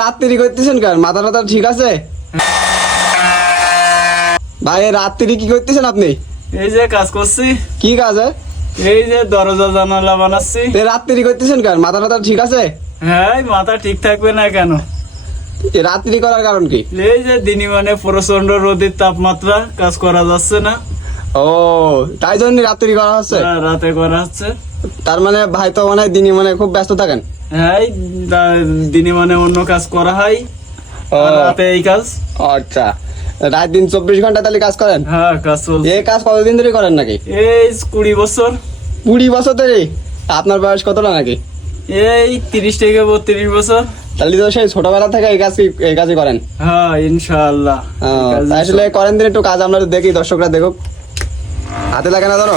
রাত্রি করতেছেন কেন? মাথা টাথা ঠিক আছে ভাই? রাত্রি কি করতেছেন আপনি? এই যে কাজ করছি। কি কাজ? এই যে দরজা জানালা বানাচ্ছি। রাত্রি করতেছেন কেন? মাথা টাথা ঠিক আছে? হ্যাঁ, মাথা ঠিক থাকবে না কেন? রাত্রি করার কারণ কি? এই যে দিনই মানে প্রচন্ড রোদের তাপমাত্রা, কাজ করা যাচ্ছে না। ও, তাই জন্য রাত্রি করা হচ্ছে? হ্যাঁ, রাতে করা হচ্ছে। তার মানে ভাই তো মানে দিনই মানে খুব ব্যস্ত থাকেন। হ্যাঁ, দিনই মানে অন্য কাজ করা হয়, আর রাতে এই কাজ। আচ্ছা, রাত দিন 24 ঘন্টা তাহলে কাজ করেন? হ্যাঁ, কাজ চলছে। এই কাজ কতদিন ধরে করেন নাকি? এই 20 বছর। 20 বছর ধরে? আপনার বয়স কতটা নাকি? এই 30 থেকে 32 বছর। তাহলে তো সেই ছোটবেলা থেকে এই কাজই করেন? হ্যাঁ, ইনশাআল্লাহ। আসলে করেন দিন একটু কাজ, আমরা দেখি, দর্শকরা দেখুক। হাতে লাগে না ধরো।